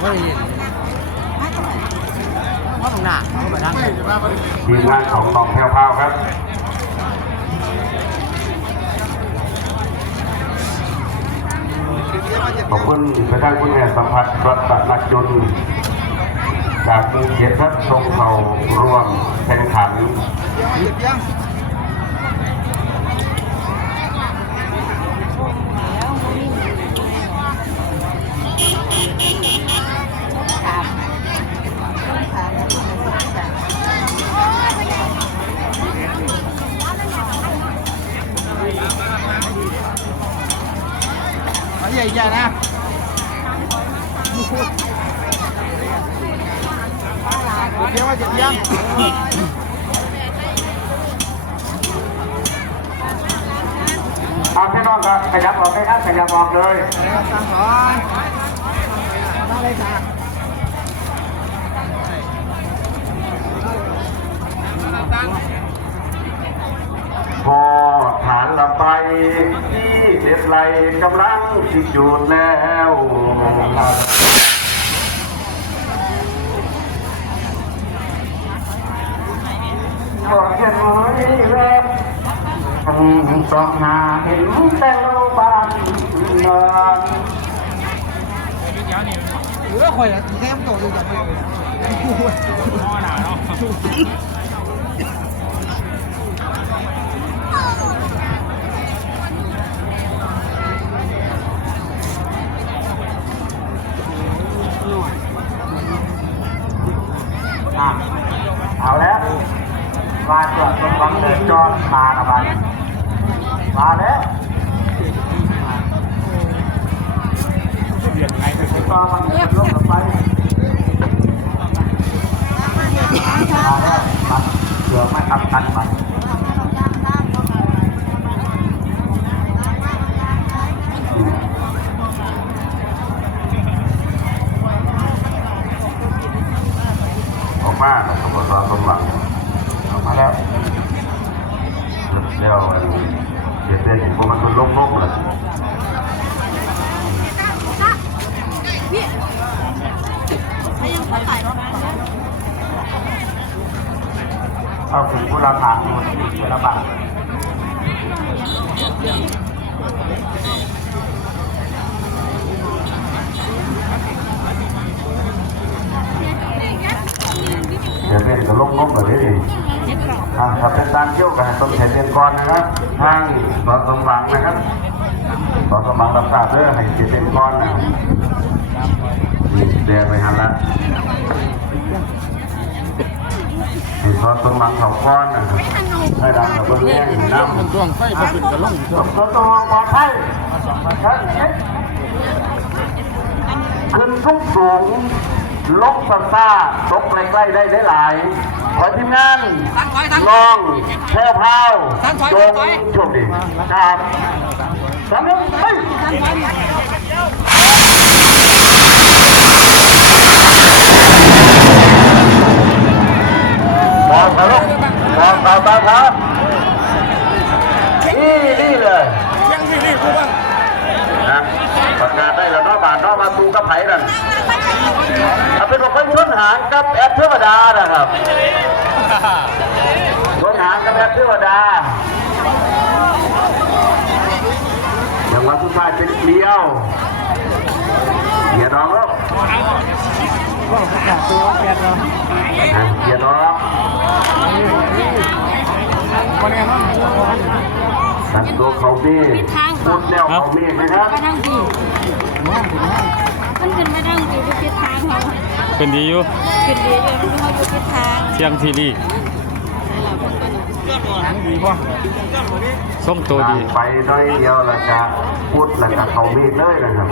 เฮ้ยว่าตรงหน้าเขาไปทางทีมงานของน้องแพรวพาวครับขอบคุณไปทางคุณแม่สัมผัสรัตนจุนจากภูเก็ตครับทรงเขาร่วมแข่งขัน ใหญ่ใหญ่นะเดี๋ยวว่าจะยังเอาพี่น้องครับขยับออกให้ครับขยับออกเลยตั้งก่อนมาเลยค่ะพอฐานละไปที่ เด็ดไหลกำลังสิจูดแล้วขอแค่น้อยแวบสองหาเห็นแต่โลบานนอนหรือว่าคอยแค่มตัวอยู่กับมัน เอาแล้วมาตรวจสมบังเดินจอดมาละบันมาแล้วเบียดไหนไปก็มันลงไปมาแล้วครับเผื่อไม่ทำทันมันออกมาสมบัติสมบัติออกมาแล้ว เดียวเดี๋ยวเดี๋ยวผมมันลงลงเลยเอาถึงผู้รับผ่านคนที่ผู้รับผ่าเดี๋ยวเป็นจะลงงบแบบนี้ อ่าถ้าเป็นการเที่ยวกันต้องเห็นเรียนก่อนนะครับทางสอนสมหวังนะครับสอนสมหวังรับทราบเรื่องให้เขียนเป็นก้อนนะนี่เดียนไปหันละสอนสมหวังเขาก้อนนะครับให้ดำกับเบื้องแง่น้ำช่วงไฟมาขึ้นกระลงช่วงตัวตัวปลอดภัยครับขึ้นทุกสูงลงซาซาตกใกล้ๆได้ได้หลาย ขอทีมงานน้องแพ่วพราวจงโชคดีครับสามหนึ่งเฮ้ยมองทะลุมองตาตาครับนี่นี่เลยยังที่นี่กูบ้างนะประกาศได้แล้วเนอกบาทเนอกมาตูกับไผ่นั่นถ้าเป็นคนชนหางกับแอปเทวดานะครับชนหางกับแอปเทวดาอย่างวันสุดท้ายเป็นเกลียวเกียร์น้องลูกว่าประกาศตัวแกนเราอะเกียร์น้องวันนี้นั่นตัดตัวเขามีพุดแนวเขามีนะครับ ไปทางสี่มันขึ้นไปทางสี่ทุกทิศทางเขา เป็นดีอยู่ขึ้นดีอยู่ทุกเขาทุกทิศทางเสียงทีรีหนังดีป่ะส่งตัวดี ไปด้อยเดียวแล้วจะพุดแล้วก็เขามีเลยนะครับ